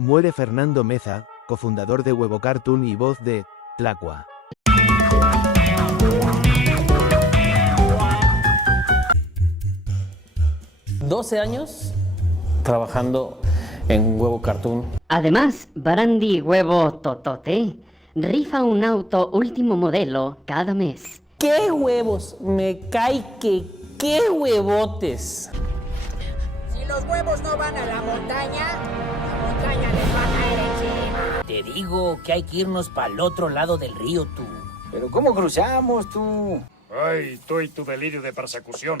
Muere Fernando Meza, cofundador de Huevo Cartoon y voz de Tlacua. ¿12 años trabajando en Huevo Cartoon? Además, Brandy Huevo Totote rifa un auto último modelo cada mes. ¡Qué huevos! Me cae que qué huevotes. Si los huevos no van a la montaña les va a caer encima. Te digo que hay que irnos para el otro lado del río, tú. ¿Pero cómo cruzamos, tú? Ay, tú y tu delirio de persecución.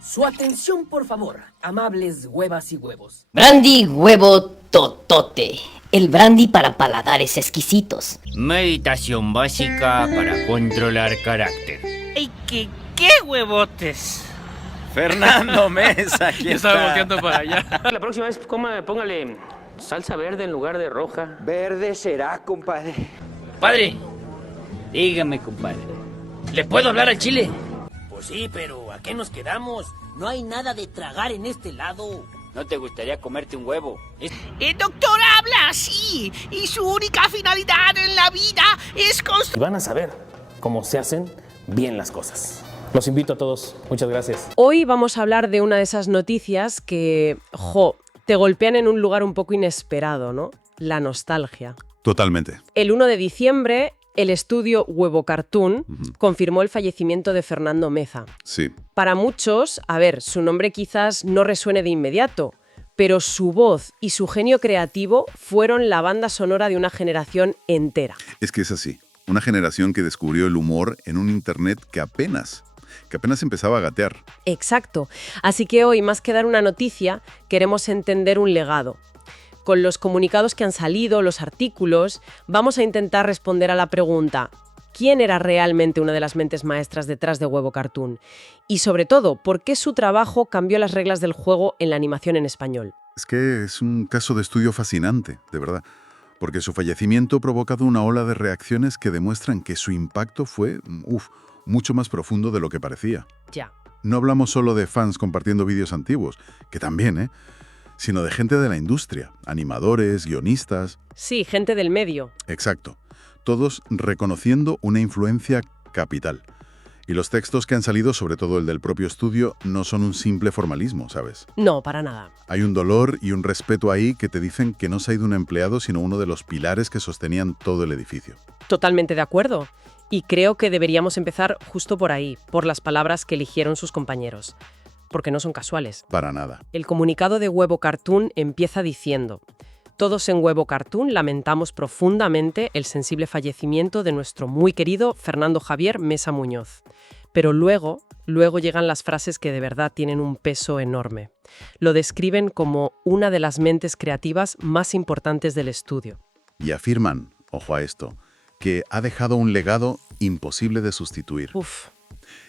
Su atención, por favor, amables huevas y huevos. Brandy Huevo Totote. El brandy para paladares exquisitos. Meditación básica para controlar carácter. ¡Ey, qué huevotes! Fernando Meza, Yo estaba volteando para allá. La próxima vez póngale salsa verde en lugar de roja. Verde será, compadre. Padre, dígame, compadre. ¿Le puedo hablar al chile? Pues sí, pero ¿a qué nos quedamos? No hay nada de tragar en este lado. ¿No te gustaría comerte un huevo? El doctor habla así y su única finalidad en la vida es Y van a saber cómo se hacen bien las cosas. Los invito a todos. Muchas gracias. Hoy vamos a hablar de una de esas noticias que, te golpean en un lugar un poco inesperado, ¿no? La nostalgia. Totalmente. El 1 de diciembre, el estudio Huevo Cartoon confirmó el fallecimiento de Fernando Meza. Sí. Para muchos, su nombre quizás no resuene de inmediato, pero su voz y su genio creativo fueron la banda sonora de una generación entera. Es que es así. Una generación que descubrió el humor en un Internet que apenas empezaba a gatear. Exacto. Así que hoy, más que dar una noticia, queremos entender un legado. Con los comunicados que han salido, los artículos, vamos a intentar responder a la pregunta: ¿quién era realmente una de las mentes maestras detrás de Huevo Cartoon? Y sobre todo, ¿por qué su trabajo cambió las reglas del juego en la animación en español? Es que es un caso de estudio fascinante, de verdad. Porque su fallecimiento ha provocado una ola de reacciones que demuestran que su impacto fue, mucho más profundo de lo que parecía. Ya. No hablamos solo de fans compartiendo vídeos antiguos, que también, sino de gente de la industria, animadores, guionistas. Sí, gente del medio. Exacto. Todos reconociendo una influencia capital. Y los textos que han salido, sobre todo el del propio estudio, no son un simple formalismo, ¿sabes? No, para nada. Hay un dolor y un respeto ahí que te dicen que no se ha ido un empleado, sino uno de los pilares que sostenían todo el edificio. Totalmente de acuerdo. Y creo que deberíamos empezar justo por ahí, por las palabras que eligieron sus compañeros. Porque no son casuales. Para nada. El comunicado de Huevo Cartoon empieza diciendo: todos en Huevo Cartoon lamentamos profundamente el sensible fallecimiento de nuestro muy querido Fernando Javier Meza Muñoz. Pero luego llegan las frases que de verdad tienen un peso enorme. Lo describen como una de las mentes creativas más importantes del estudio. Y afirman, ojo a esto, que ha dejado un legado imposible de sustituir. Uf.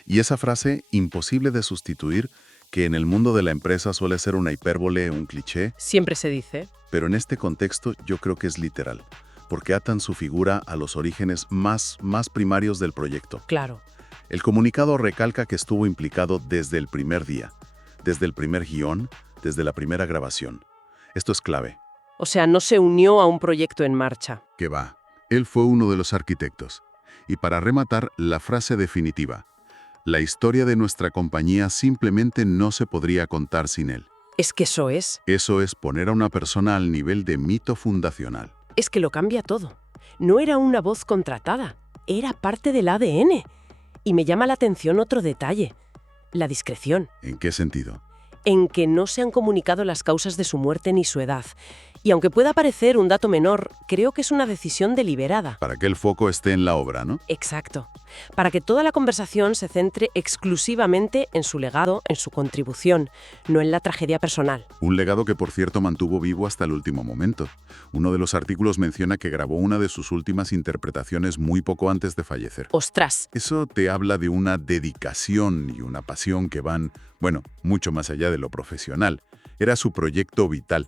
Y esa frase, imposible de sustituir, que en el mundo de la empresa suele ser una hipérbole, un cliché. Siempre se dice. Pero en este contexto yo creo que es literal, porque atan su figura a los orígenes más primarios del proyecto. Claro. El comunicado recalca que estuvo implicado desde el primer día, desde el primer guión, desde la primera grabación. Esto es clave. O sea, no se unió a un proyecto en marcha. Que va. Él fue uno de los arquitectos. Y para rematar, la frase definitiva: la historia de nuestra compañía simplemente no se podría contar sin él. Es que eso es. Eso es poner a una persona al nivel de mito fundacional. Es que lo cambia todo. No era una voz contratada, era parte del ADN. Y me llama la atención otro detalle: la discreción. ¿En qué sentido? En que no se han comunicado las causas de su muerte ni su edad. Y aunque pueda parecer un dato menor, creo que es una decisión deliberada. Para que el foco esté en la obra, ¿no? Exacto. Para que toda la conversación se centre exclusivamente en su legado, en su contribución, no en la tragedia personal. Un legado que, por cierto, mantuvo vivo hasta el último momento. Uno de los artículos menciona que grabó una de sus últimas interpretaciones muy poco antes de fallecer. ¡Ostras! Eso te habla de una dedicación y una pasión que van, mucho más allá de lo profesional. Era su proyecto vital.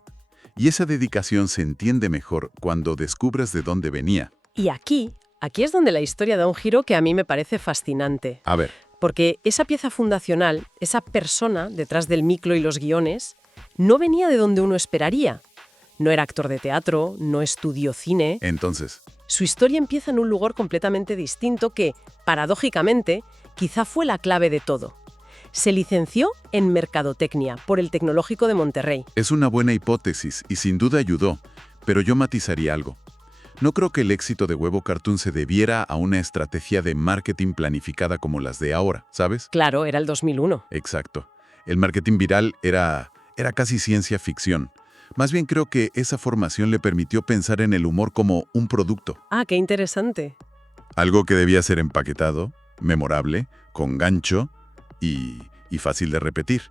Y esa dedicación se entiende mejor cuando descubres de dónde venía. Y aquí es donde la historia da un giro que a mí me parece fascinante. A ver. Porque esa pieza fundacional, esa persona detrás del micro y los guiones, no venía de donde uno esperaría. No era actor de teatro, no estudió cine. Entonces, Su historia empieza en un lugar completamente distinto que, paradójicamente, quizá fue la clave de todo. Se licenció en Mercadotecnia por el Tecnológico de Monterrey. es una buena hipótesis y sin duda ayudó, pero yo matizaría algo. No creo que el éxito de Huevo Cartoon se debiera a una estrategia de marketing planificada como las de ahora, ¿sabes? Claro, era el 2001. Exacto. El marketing viral era casi ciencia ficción. Más bien creo que esa formación le permitió pensar en el humor como un producto. Ah, qué interesante. Algo que debía ser empaquetado, memorable, con gancho y fácil de repetir.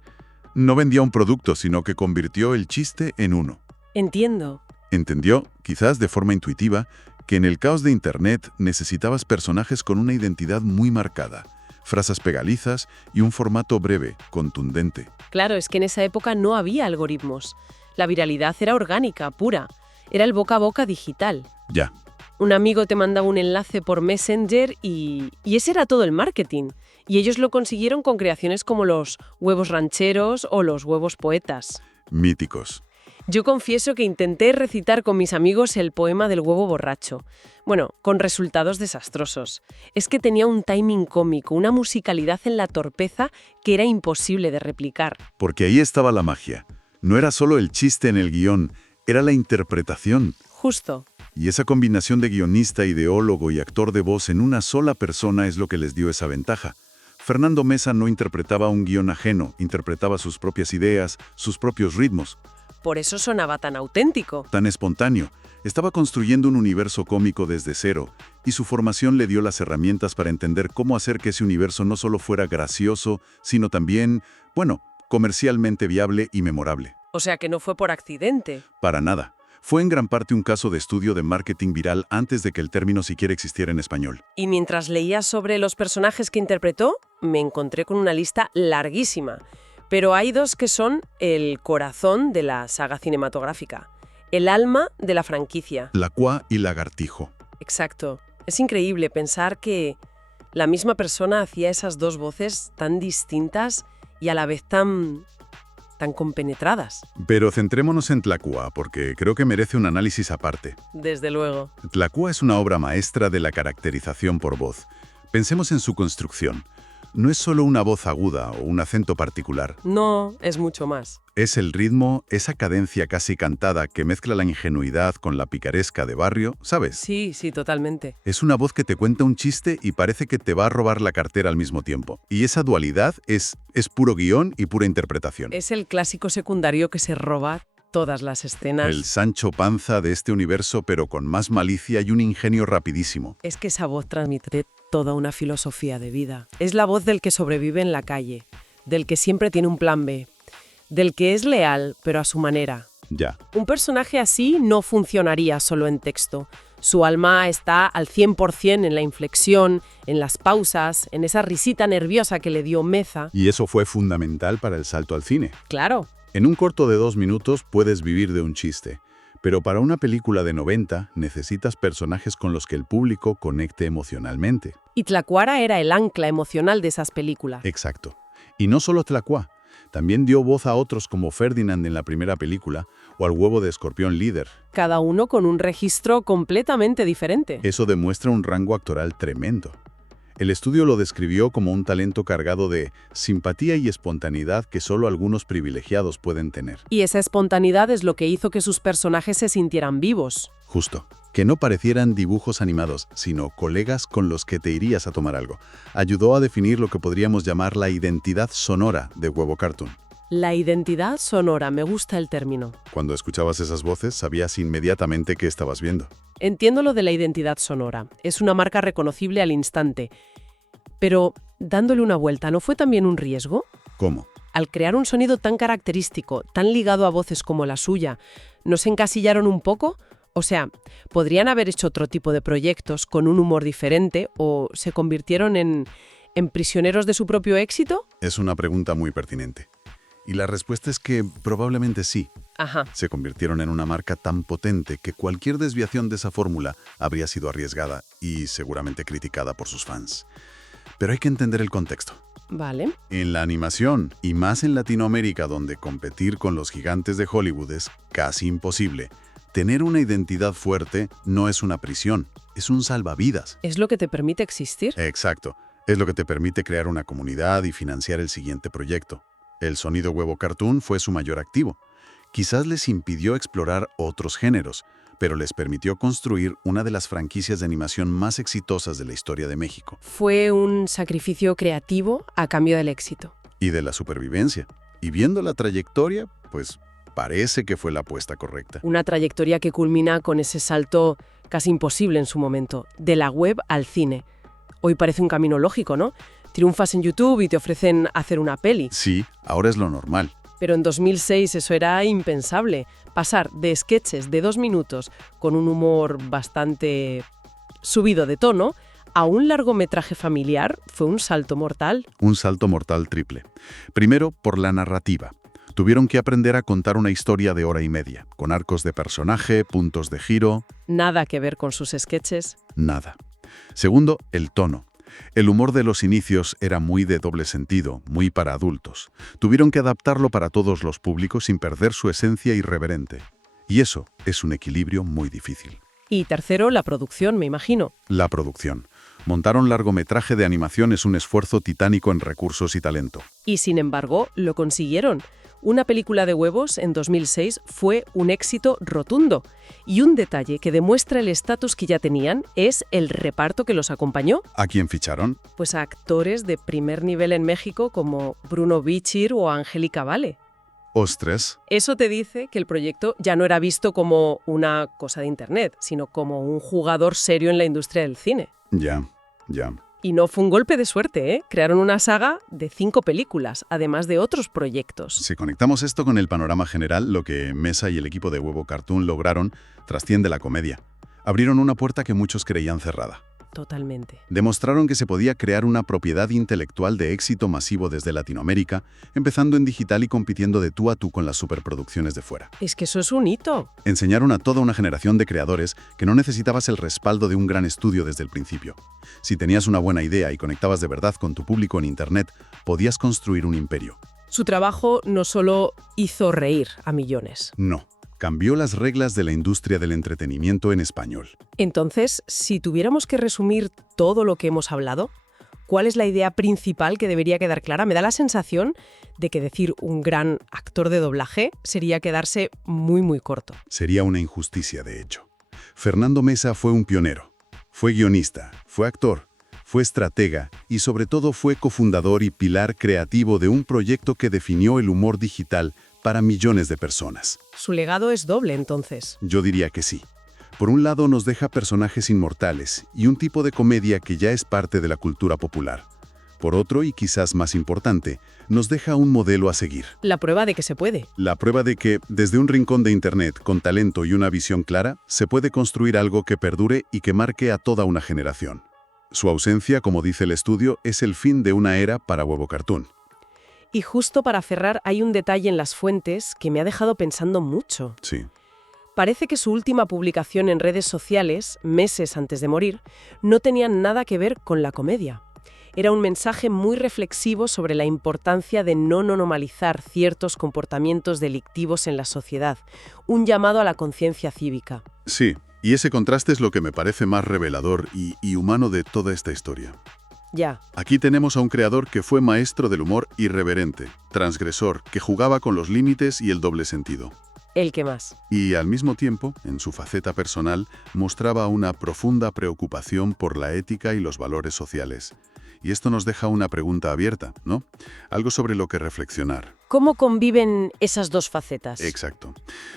No vendía un producto, sino que convirtió el chiste en uno. Entiendo. Entendió, quizás de forma intuitiva, que en el caos de Internet necesitabas personajes con una identidad muy marcada, frases pegalizas y un formato breve, contundente. Claro, es que en esa época no había algoritmos. La viralidad era orgánica, pura. Era el boca a boca digital. Ya. Un amigo te mandaba un enlace por Messenger y ese era todo el marketing. Y ellos lo consiguieron con creaciones como los huevos rancheros o los huevos poetas. Míticos. Yo confieso que intenté recitar con mis amigos el poema del huevo borracho. Bueno, con resultados desastrosos. Es que tenía un timing cómico, una musicalidad en la torpeza que era imposible de replicar. Porque ahí estaba la magia. No era solo el chiste en el guión, era la interpretación. Justo. Y esa combinación de guionista, ideólogo y actor de voz en una sola persona es lo que les dio esa ventaja. Fernando Mesa no interpretaba un guión ajeno, interpretaba sus propias ideas, sus propios ritmos. Por eso sonaba tan auténtico. Tan espontáneo. Estaba construyendo un universo cómico desde cero, y su formación le dio las herramientas para entender cómo hacer que ese universo no solo fuera gracioso, sino también, comercialmente viable y memorable. O sea que no fue por accidente. Para nada. Fue en gran parte un caso de estudio de marketing viral antes de que el término siquiera existiera en español. Y mientras leía sobre los personajes que interpretó, me encontré con una lista larguísima. Pero hay dos que son el corazón de la saga cinematográfica, el alma de la franquicia. Lacroix y Lagartijo. Exacto. Es increíble pensar que la misma persona hacía esas dos voces tan distintas y a la vez tan compenetradas. Pero centrémonos en Lacroix, porque creo que merece un análisis aparte. Desde luego. Lacroix es una obra maestra de la caracterización por voz. Pensemos en su construcción. No es solo una voz aguda o un acento particular. No, es mucho más. Es el ritmo, esa cadencia casi cantada que mezcla la ingenuidad con la picaresca de barrio, ¿sabes? Sí, totalmente. Es una voz que te cuenta un chiste y parece que te va a robar la cartera al mismo tiempo. Y esa dualidad es puro guión y pura interpretación. Es el clásico secundario que se roba todas las escenas. El Sancho Panza de este universo, pero con más malicia y un ingenio rapidísimo. Es que esa voz transmite toda una filosofía de vida. Es la voz del que sobrevive en la calle, del que siempre tiene un plan B, del que es leal, pero a su manera. Ya. Un personaje así no funcionaría solo en texto. Su alma está al 100% en la inflexión, en las pausas, en esa risita nerviosa que le dio Meza. Y eso fue fundamental para el salto al cine. Claro. En un corto de 2 minutos puedes vivir de un chiste. Pero para una película de 90 necesitas personajes con los que el público conecte emocionalmente. Y Tlacuara era el ancla emocional de esas películas. Exacto. Y no solo Tlacuá. También dio voz a otros como Ferdinand en la primera película o al huevo de escorpión líder. Cada uno con un registro completamente diferente. Eso demuestra un rango actoral tremendo. El estudio lo describió como un talento cargado de simpatía y espontaneidad que solo algunos privilegiados pueden tener. Y esa espontaneidad es lo que hizo que sus personajes se sintieran vivos. Justo. Que no parecieran dibujos animados, sino colegas con los que te irías a tomar algo. Ayudó a definir lo que podríamos llamar la identidad sonora de Huevo Cartoon. La identidad sonora, me gusta el término. Cuando escuchabas esas voces, sabías inmediatamente qué estabas viendo. Entiendo lo de la identidad sonora. Es una marca reconocible al instante. Pero, dándole una vuelta, ¿no fue también un riesgo? ¿Cómo? Al crear un sonido tan característico, tan ligado a voces como la suya, ¿no se encasillaron un poco? O sea, ¿podrían haber hecho otro tipo de proyectos con un humor diferente o se convirtieron en prisioneros de su propio éxito? Es una pregunta muy pertinente. Y la respuesta es que probablemente sí. Ajá. Se convirtieron en una marca tan potente que cualquier desviación de esa fórmula habría sido arriesgada y seguramente criticada por sus fans. Pero hay que entender el contexto. Vale. En la animación, y más en Latinoamérica, donde competir con los gigantes de Hollywood es casi imposible, tener una identidad fuerte no es una prisión, es un salvavidas. ¿Es lo que te permite existir? Exacto. Es lo que te permite crear una comunidad y financiar el siguiente proyecto. El sonido huevo cartoon fue su mayor activo. Quizás les impidió explorar otros géneros, pero les permitió construir una de las franquicias de animación más exitosas de la historia de México. Fue un sacrificio creativo a cambio del éxito. Y de la supervivencia. Y viendo la trayectoria, pues parece que fue la apuesta correcta. Una trayectoria que culmina con ese salto casi imposible en su momento, de la web al cine. Hoy parece un camino lógico, ¿no? Triunfas en YouTube y te ofrecen hacer una peli. Sí, ahora es lo normal. Pero en 2006 eso era impensable. Pasar de sketches de 2 minutos con un humor bastante subido de tono a un largometraje familiar fue un salto mortal. Un salto mortal triple. Primero, por la narrativa. Tuvieron que aprender a contar una historia de 1h30, con arcos de personaje, puntos de giro. Nada que ver con sus sketches. Nada. Segundo, el tono. El humor de los inicios era muy de doble sentido, muy para adultos. Tuvieron que adaptarlo para todos los públicos sin perder su esencia irreverente. Y eso es un equilibrio muy difícil. Y tercero, la producción, me imagino. La producción. Montar un largometraje de animación es un esfuerzo titánico en recursos y talento. Y sin embargo, lo consiguieron. Una película de huevos en 2006 fue un éxito rotundo. Y un detalle que demuestra el estatus que ya tenían es el reparto que los acompañó. ¿A quién ficharon? Pues a actores de primer nivel en México como Bruno Bichir o Angélica Vale. ¡Ostras! Eso te dice que el proyecto ya no era visto como una cosa de Internet, sino como un jugador serio en la industria del cine. Ya. Y no fue un golpe de suerte, ¿eh? Crearon una saga de 5 películas, además de otros proyectos. Si conectamos esto con el panorama general, lo que Mesa y el equipo de Huevo Cartoon lograron trasciende la comedia. Abrieron una puerta que muchos creían cerrada. Totalmente. Demostraron que se podía crear una propiedad intelectual de éxito masivo desde Latinoamérica, empezando en digital y compitiendo de tú a tú con las superproducciones de fuera. Es que eso es un hito. Enseñaron a toda una generación de creadores que no necesitabas el respaldo de un gran estudio desde el principio. Si tenías una buena idea y conectabas de verdad con tu público en Internet, podías construir un imperio. Su trabajo no solo hizo reír a millones. No. Cambió las reglas de la industria del entretenimiento en español. Entonces, si tuviéramos que resumir todo lo que hemos hablado, ¿cuál es la idea principal que debería quedar clara? Me da la sensación de que decir un gran actor de doblaje sería quedarse muy corto. Sería una injusticia, de hecho. Fernando Mesa fue un pionero. Fue guionista, fue actor, fue estratega y sobre todo fue cofundador y pilar creativo de un proyecto que definió el humor digital para millones de personas. Su legado es doble, entonces. Yo diría que sí. Por un lado nos deja personajes inmortales y un tipo de comedia que ya es parte de la cultura popular. Por otro, y quizás más importante, nos deja un modelo a seguir. La prueba de que se puede. La prueba de que, desde un rincón de Internet, con talento y una visión clara, se puede construir algo que perdure y que marque a toda una generación. Su ausencia, como dice el estudio, es el fin de una era para Huevo Cartoon. Y justo para cerrar, hay un detalle en las fuentes que me ha dejado pensando mucho. Sí. Parece que su última publicación en redes sociales, meses antes de morir, no tenía nada que ver con la comedia. Era un mensaje muy reflexivo sobre la importancia de no normalizar ciertos comportamientos delictivos en la sociedad, un llamado a la conciencia cívica. Sí, y ese contraste es lo que me parece más revelador y humano de toda esta historia. Ya. Aquí tenemos a un creador que fue maestro del humor irreverente, transgresor, que jugaba con los límites y el doble sentido. ¿El qué más? Y al mismo tiempo, en su faceta personal, mostraba una profunda preocupación por la ética y los valores sociales. Y esto nos deja una pregunta abierta, ¿no? Algo sobre lo que reflexionar. ¿Cómo conviven esas dos facetas? Exacto.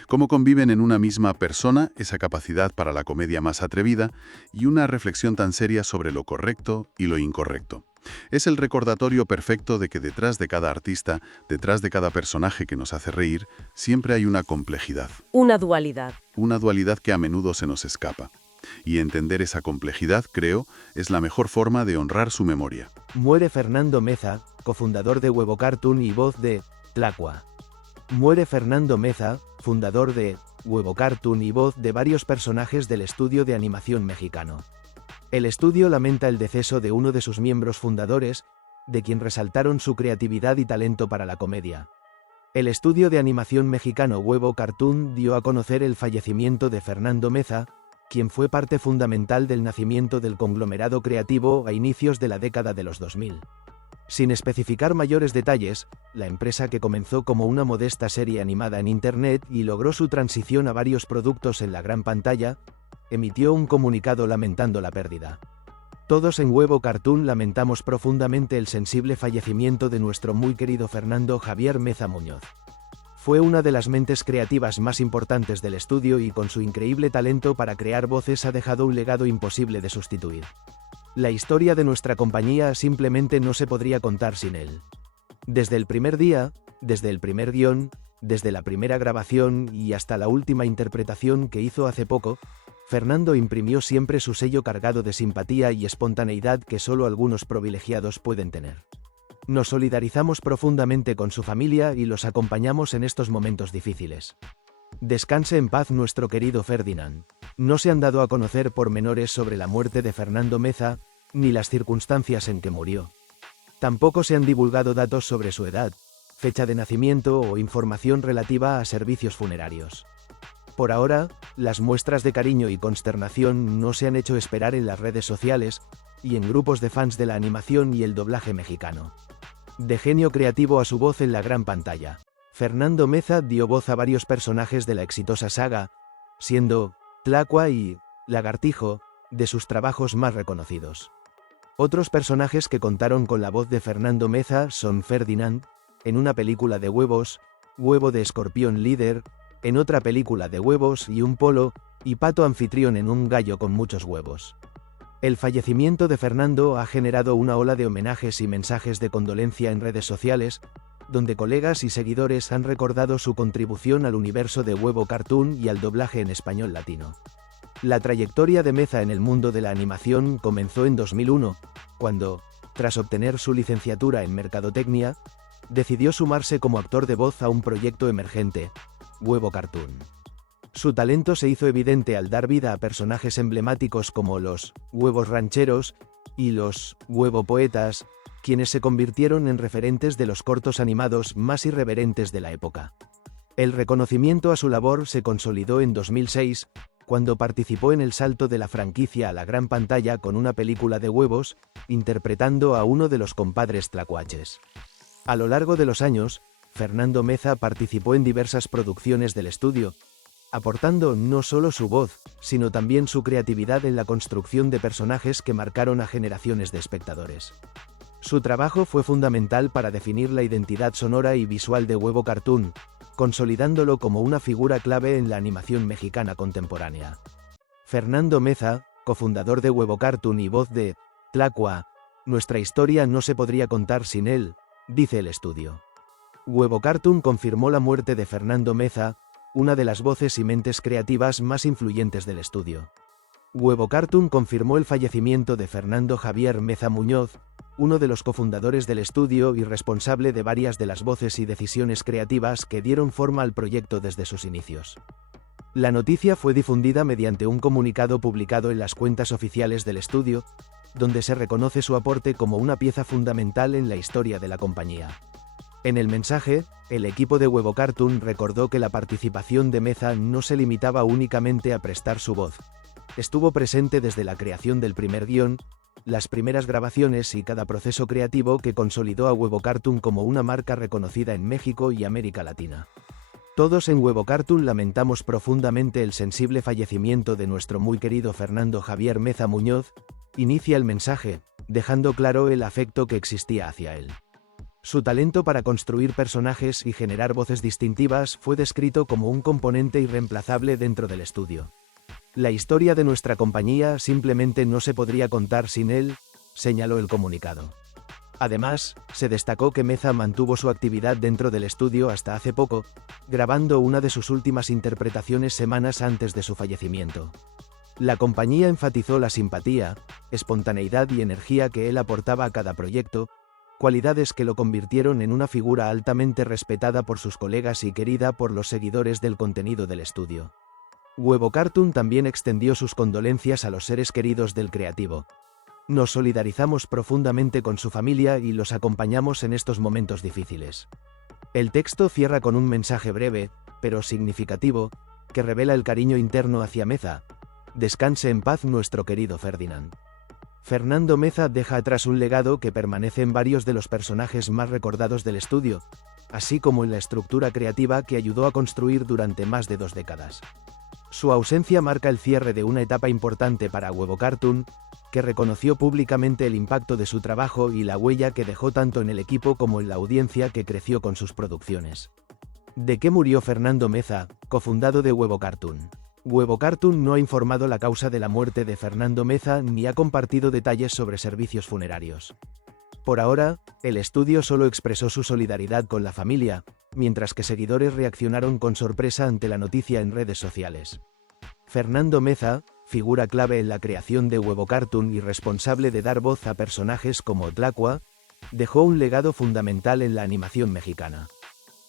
¿Cómo conviven en una misma persona esa capacidad para la comedia más atrevida y una reflexión tan seria sobre lo correcto y lo incorrecto? Es el recordatorio perfecto de que detrás de cada artista, detrás de cada personaje que nos hace reír, siempre hay una complejidad. Una dualidad. Una dualidad que a menudo se nos escapa. Y entender esa complejidad, creo, es la mejor forma de honrar su memoria. Muere Fernando Meza, cofundador de Huevo Cartoon y voz de Tlacua. Muere Fernando Meza, fundador de Huevo Cartoon y voz de varios personajes del estudio de animación mexicano. El estudio lamenta el deceso de uno de sus miembros fundadores de quien resaltaron su creatividad y talento para la comedia. El estudio de animación mexicano Huevo Cartoon dio a conocer el fallecimiento de Fernando Meza, quien fue parte fundamental del nacimiento del conglomerado creativo a inicios de la década de los 2000. Sin especificar mayores detalles, la empresa, que comenzó como una modesta serie animada en Internet y logró su transición a varios productos en la gran pantalla, emitió un comunicado lamentando la pérdida. Todos en Huevo Cartoon lamentamos profundamente el sensible fallecimiento de nuestro muy querido Fernando Javier Meza Muñoz. Fue una de las mentes creativas más importantes del estudio y con su increíble talento para crear voces ha dejado un legado imposible de sustituir. La historia de nuestra compañía simplemente no se podría contar sin él. Desde el primer día, desde el primer guión, desde la primera grabación y hasta la última interpretación que hizo hace poco, Fernando imprimió siempre su sello cargado de simpatía y espontaneidad que solo algunos privilegiados pueden tener. Nos solidarizamos profundamente con su familia y los acompañamos en estos momentos difíciles. Descanse en paz nuestro querido Ferdinand. No se han dado a conocer pormenores sobre la muerte de Fernando Meza, ni las circunstancias en que murió. Tampoco se han divulgado datos sobre su edad, fecha de nacimiento o información relativa a servicios funerarios. Por ahora, las muestras de cariño y consternación no se han hecho esperar en las redes sociales y en grupos de fans de la animación y el doblaje mexicano. De genio creativo a su voz en la gran pantalla, Fernando Meza dio voz a varios personajes de la exitosa saga, siendo Tlacua y Lagartijo de sus trabajos más reconocidos. Otros personajes que contaron con la voz de Fernando Meza son Ferdinand, en una película de huevos, Huevo de Escorpión Líder, en otra película de huevos y un polo, y Pato Anfitrión en Un gallo con muchos huevos. El fallecimiento de Fernando ha generado una ola de homenajes y mensajes de condolencia en redes sociales, donde colegas y seguidores han recordado su contribución al universo de Huevo Cartoon y al doblaje en español latino. La trayectoria de Meza en el mundo de la animación comenzó en 2001, cuando, tras obtener su licenciatura en Mercadotecnia, decidió sumarse como actor de voz a un proyecto emergente, Huevo Cartoon. Su talento se hizo evidente al dar vida a personajes emblemáticos como los Huevos Rancheros y los Huevo Poetas, quienes se convirtieron en referentes de los cortos animados más irreverentes de la época. El reconocimiento a su labor se consolidó en 2006, cuando participó en el salto de la franquicia a la gran pantalla con una película de huevos, interpretando a uno de los compadres tlacuaches. A lo largo de los años, Fernando Meza participó en diversas producciones del estudio, aportando no solo su voz, sino también su creatividad en la construcción de personajes que marcaron a generaciones de espectadores. Su trabajo fue fundamental para definir la identidad sonora y visual de Huevo Cartoon, consolidándolo como una figura clave en la animación mexicana contemporánea. Fernando Meza, cofundador de Huevo Cartoon y voz de Tlacua, nuestra historia no se podría contar sin él, dice el estudio. Huevo Cartoon confirmó la muerte de Fernando Meza, una de las voces y mentes creativas más influyentes del estudio. Huevo Cartoon confirmó el fallecimiento de Fernando Javier Meza Muñoz, uno de los cofundadores del estudio y responsable de varias de las voces y decisiones creativas que dieron forma al proyecto desde sus inicios. La noticia fue difundida mediante un comunicado publicado en las cuentas oficiales del estudio, donde se reconoce su aporte como una pieza fundamental en la historia de la compañía. En el mensaje, el equipo de Huevo Cartoon recordó que la participación de Meza no se limitaba únicamente a prestar su voz. Estuvo presente desde la creación del primer guión, las primeras grabaciones y cada proceso creativo que consolidó a Huevo Cartoon como una marca reconocida en México y América Latina. Todos en Huevo Cartoon lamentamos profundamente el sensible fallecimiento de nuestro muy querido Fernando Javier Meza Muñoz, inicia el mensaje, dejando claro el afecto que existía hacia él. Su talento para construir personajes y generar voces distintivas fue descrito como un componente irreemplazable dentro del estudio. La historia de nuestra compañía simplemente no se podría contar sin él, señaló el comunicado. Además, se destacó que Meza mantuvo su actividad dentro del estudio hasta hace poco, grabando una de sus últimas interpretaciones semanas antes de su fallecimiento. La compañía enfatizó la simpatía, espontaneidad y energía que él aportaba a cada proyecto, cualidades que lo convirtieron en una figura altamente respetada por sus colegas y querida por los seguidores del contenido del estudio. Huevo Cartoon también extendió sus condolencias a los seres queridos del creativo. Nos solidarizamos profundamente con su familia y los acompañamos en estos momentos difíciles. El texto cierra con un mensaje breve, pero significativo, que revela el cariño interno hacia Meza. Descanse en paz nuestro querido Ferdinand. Fernando Meza deja atrás un legado que permanece en varios de los personajes más recordados del estudio, así como en la estructura creativa que ayudó a construir durante más de 2 décadas. Su ausencia marca el cierre de una etapa importante para Huevo Cartoon, que reconoció públicamente el impacto de su trabajo y la huella que dejó tanto en el equipo como en la audiencia que creció con sus producciones. ¿De qué murió Fernando Meza, cofundado de Huevo Cartoon? Huevo Cartoon no ha informado la causa de la muerte de Fernando Meza ni ha compartido detalles sobre servicios funerarios. Por ahora, el estudio solo expresó su solidaridad con la familia, mientras que seguidores reaccionaron con sorpresa ante la noticia en redes sociales. Fernando Meza, figura clave en la creación de Huevo Cartoon y responsable de dar voz a personajes como Tlacua, dejó un legado fundamental en la animación mexicana.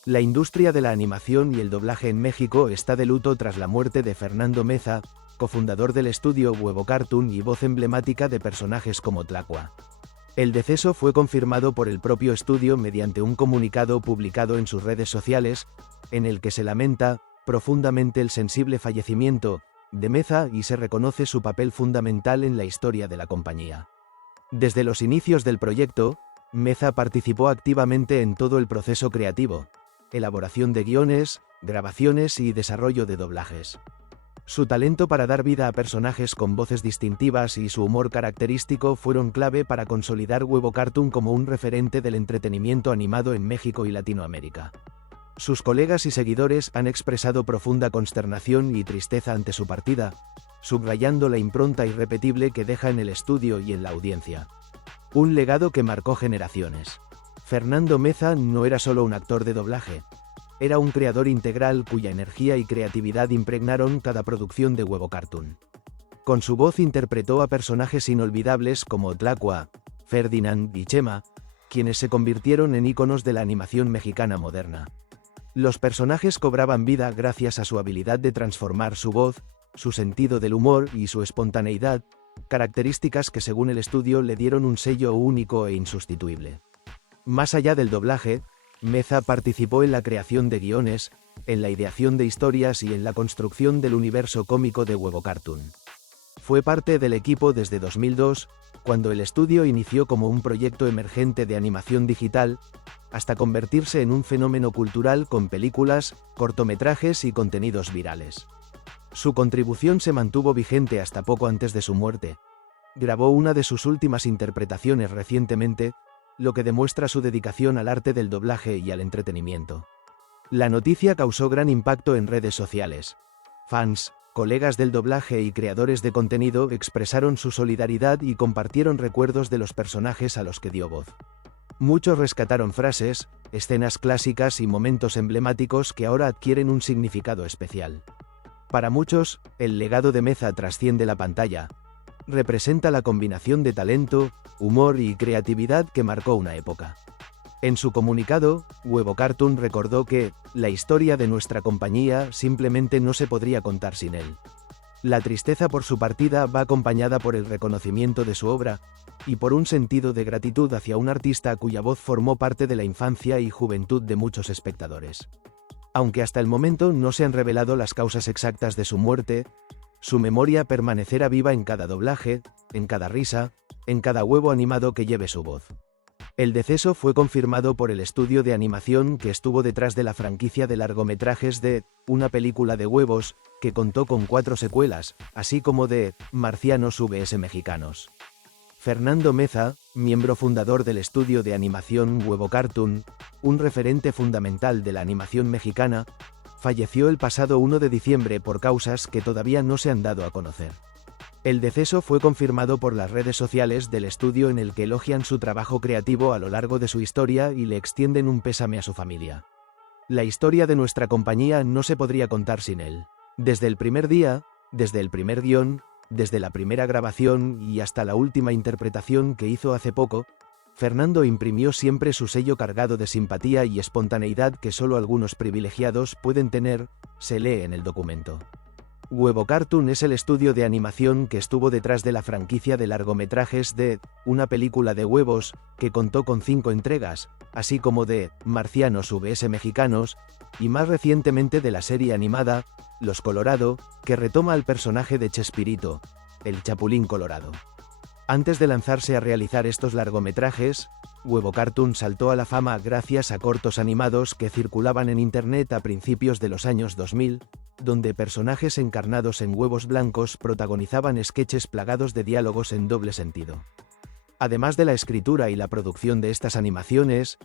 La industria de la animación y el doblaje en México está de luto tras la muerte de Fernando Meza, cofundador del estudio Huevo Cartoon y voz emblemática de personajes como Tlacua. El deceso fue confirmado por el propio estudio mediante un comunicado publicado en sus redes sociales, en el que se lamenta profundamente el sensible fallecimiento de Meza y se reconoce su papel fundamental en la historia de la compañía. Desde los inicios del proyecto, Meza participó activamente en todo el proceso creativo, elaboración de guiones, grabaciones y desarrollo de doblajes. Su talento para dar vida a personajes con voces distintivas y su humor característico fueron clave para consolidar Huevo Cartoon como un referente del entretenimiento animado en México y Latinoamérica. Sus colegas y seguidores han expresado profunda consternación y tristeza ante su partida, subrayando la impronta irrepetible que deja en el estudio y en la audiencia. Un legado que marcó generaciones. Fernando Meza no era solo un actor de doblaje. Era un creador integral cuya energía y creatividad impregnaron cada producción de Huevo Cartoon. Con su voz interpretó a personajes inolvidables como Tlacua, Ferdinand y Chema, quienes se convirtieron en íconos de la animación mexicana moderna. Los personajes cobraban vida gracias a su habilidad de transformar su voz, su sentido del humor y su espontaneidad, características que según el estudio le dieron un sello único e insustituible. Más allá del doblaje, Meza participó en la creación de guiones, en la ideación de historias y en la construcción del universo cómico de Huevo Cartoon. Fue parte del equipo desde 2002, cuando el estudio inició como un proyecto emergente de animación digital, hasta convertirse en un fenómeno cultural con películas, cortometrajes y contenidos virales. Su contribución se mantuvo vigente hasta poco antes de su muerte. Grabó una de sus últimas interpretaciones recientemente, lo que demuestra su dedicación al arte del doblaje y al entretenimiento. La noticia causó gran impacto en redes sociales. Fans, colegas del doblaje y creadores de contenido expresaron su solidaridad y compartieron recuerdos de los personajes a los que dio voz. Muchos rescataron frases, escenas clásicas y momentos emblemáticos que ahora adquieren un significado especial. Para muchos, el legado de Meza trasciende la pantalla. Representa la combinación de talento, humor y creatividad que marcó una época. En su comunicado, Huevo Cartoon recordó que la historia de nuestra compañía simplemente no se podría contar sin él. La tristeza por su partida va acompañada por el reconocimiento de su obra, y por un sentido de gratitud hacia un artista cuya voz formó parte de la infancia y juventud de muchos espectadores. Aunque hasta el momento no se han revelado las causas exactas de su muerte, su memoria permanecerá viva en cada doblaje, en cada risa, en cada huevo animado que lleve su voz. El deceso fue confirmado por el estudio de animación que estuvo detrás de la franquicia de largometrajes de Una película de huevos, que contó con 4 secuelas, así como de Marcianos vs Mexicanos. Fernando Meza, miembro fundador del estudio de animación Huevo Cartoon, un referente fundamental de la animación mexicana, falleció el pasado 1 de diciembre por causas que todavía no se han dado a conocer. El deceso fue confirmado por las redes sociales del estudio en el que elogian su trabajo creativo a lo largo de su historia y le extienden un pésame a su familia. La historia de nuestra compañía no se podría contar sin él. Desde el primer día, desde el primer guión, desde la primera grabación y hasta la última interpretación que hizo hace poco, Fernando imprimió siempre su sello cargado de simpatía y espontaneidad que solo algunos privilegiados pueden tener, se lee en el documento. Huevo Cartoon es el estudio de animación que estuvo detrás de la franquicia de largometrajes de Una película de huevos, que contó con 5 entregas, así como de Marcianos vs Mexicanos, y más recientemente de la serie animada Los Colorado, que retoma al personaje de Chespirito, el Chapulín Colorado. Antes de lanzarse a realizar estos largometrajes, Huevo Cartoon saltó a la fama gracias a cortos animados que circulaban en internet a principios de los años 2000, donde personajes encarnados en huevos blancos protagonizaban sketches plagados de diálogos en doble sentido. Además de la escritura y la producción de estas animaciones,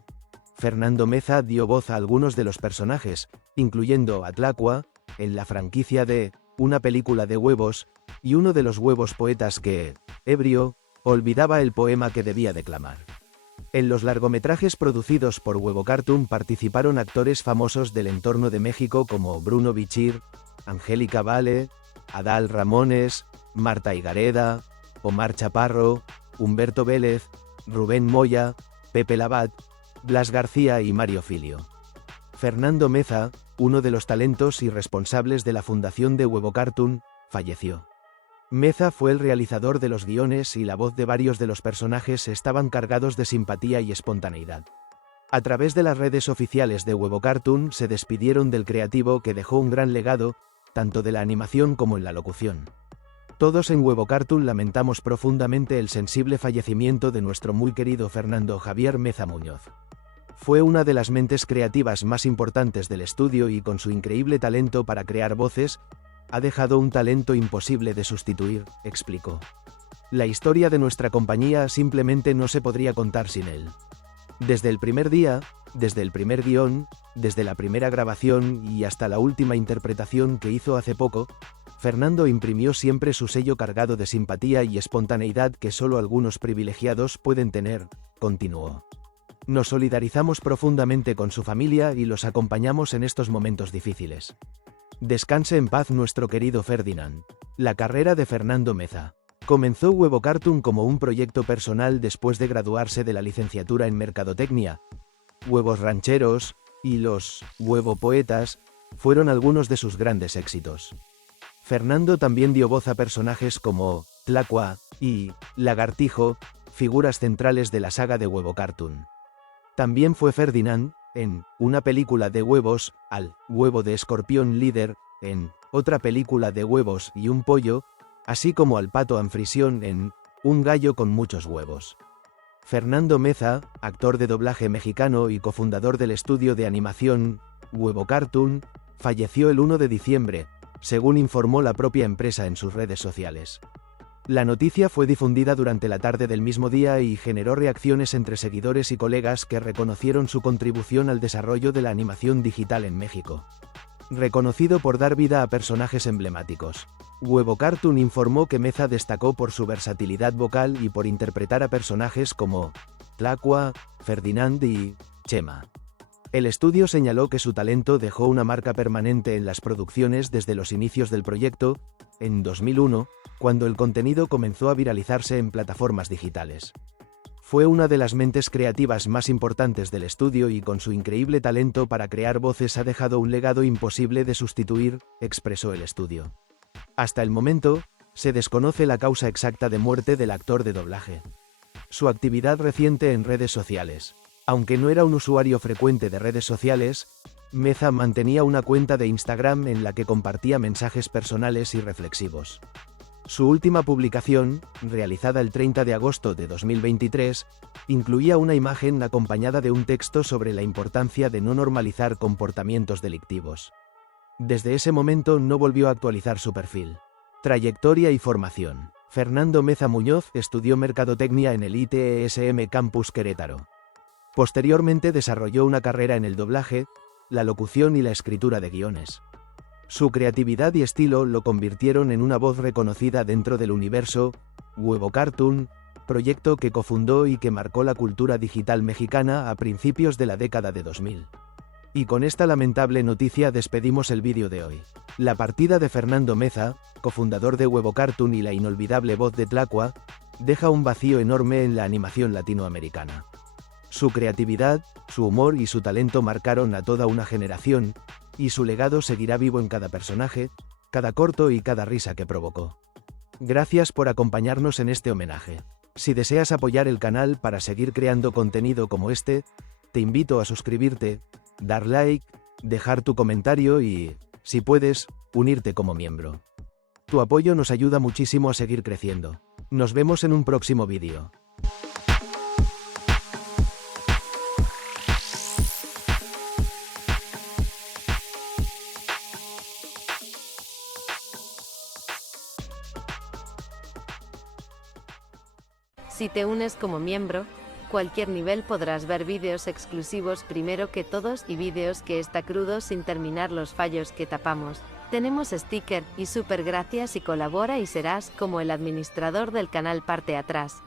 Fernando Meza dio voz a algunos de los personajes, incluyendo a Tlacua, en la franquicia de Una película de huevos, y uno de los huevos poetas que, ebrio, olvidaba el poema que debía declamar. En los largometrajes producidos por Huevo Cartoon participaron actores famosos del entorno de México como Bruno Bichir, Angélica Vale, Adal Ramones, Marta Higareda, Omar Chaparro, Humberto Vélez, Rubén Moya, Pepe Labat, Blas García y Mario Filio. Fernando Meza, uno de los talentos y responsables de la fundación de Huevo Cartoon, falleció. Meza fue el realizador de los guiones y la voz de varios de los personajes estaban cargados de simpatía y espontaneidad. A través de las redes oficiales de Huevo Cartoon se despidieron del creativo que dejó un gran legado, tanto de la animación como en la locución. Todos en Huevo Cartoon lamentamos profundamente el sensible fallecimiento de nuestro muy querido Fernando Javier Meza Muñoz. Fue una de las mentes creativas más importantes del estudio y con su increíble talento para crear voces, ha dejado un talento imposible de sustituir, explicó. La historia de nuestra compañía simplemente no se podría contar sin él. Desde el primer día, desde el primer guión, desde la primera grabación y hasta la última interpretación que hizo hace poco, Fernando imprimió siempre su sello cargado de simpatía y espontaneidad que solo algunos privilegiados pueden tener, continuó. Nos solidarizamos profundamente con su familia y los acompañamos en estos momentos difíciles. Descanse en paz nuestro querido Ferdinand. La carrera de Fernando Meza. Comenzó Huevo Cartoon como un proyecto personal después de graduarse de la licenciatura en Mercadotecnia. Huevos Rancheros y los Huevo Poetas fueron algunos de sus grandes éxitos. Fernando también dio voz a personajes como Tlacua y Lagartijo, figuras centrales de la saga de Huevo Cartoon. También fue Ferdinand, en Una película de huevos, al huevo de escorpión líder, en Otra película de huevos y un pollo, así como al pato anfrisión en Un gallo con muchos huevos. Fernando Meza, actor de doblaje mexicano y cofundador del estudio de animación Huevo Cartoon, falleció el 1 de diciembre, según informó la propia empresa en sus redes sociales. La noticia fue difundida durante la tarde del mismo día y generó reacciones entre seguidores y colegas que reconocieron su contribución al desarrollo de la animación digital en México. Reconocido por dar vida a personajes emblemáticos, Huevo Cartoon informó que Meza destacó por su versatilidad vocal y por interpretar a personajes como Tlacua, Ferdinand y Chema. El estudio señaló que su talento dejó una marca permanente en las producciones desde los inicios del proyecto, en 2001, cuando el contenido comenzó a viralizarse en plataformas digitales. Fue una de las mentes creativas más importantes del estudio y con su increíble talento para crear voces ha dejado un legado imposible de sustituir, expresó el estudio. Hasta el momento, se desconoce la causa exacta de muerte del actor de doblaje. Su actividad reciente en redes sociales. Aunque no era un usuario frecuente de redes sociales, Meza mantenía una cuenta de Instagram en la que compartía mensajes personales y reflexivos. Su última publicación, realizada el 30 de agosto de 2023, incluía una imagen acompañada de un texto sobre la importancia de no normalizar comportamientos delictivos. Desde ese momento no volvió a actualizar su perfil. Trayectoria y formación. Fernando Meza Muñoz estudió Mercadotecnia en el ITESM Campus Querétaro. Posteriormente desarrolló una carrera en el doblaje, la locución y la escritura de guiones. Su creatividad y estilo lo convirtieron en una voz reconocida dentro del universo Huevo Cartoon, proyecto que cofundó y que marcó la cultura digital mexicana a principios de la década de 2000. Y con esta lamentable noticia despedimos el vídeo de hoy. La partida de Fernando Meza, cofundador de Huevo Cartoon y la inolvidable voz de Tlacua, deja un vacío enorme en la animación latinoamericana. Su creatividad, su humor y su talento marcaron a toda una generación, y su legado seguirá vivo en cada personaje, cada corto y cada risa que provocó. Gracias por acompañarnos en este homenaje. Si deseas apoyar el canal para seguir creando contenido como este, te invito a suscribirte, dar like, dejar tu comentario y, si puedes, unirte como miembro. Tu apoyo nos ayuda muchísimo a seguir creciendo. Nos vemos en un próximo vídeo. Si te unes como miembro, cualquier nivel podrás ver vídeos exclusivos primero que todos y vídeos que está crudo sin terminar los fallos que tapamos. Tenemos sticker y super gracias y colabora y serás como el administrador del canal parte atrás.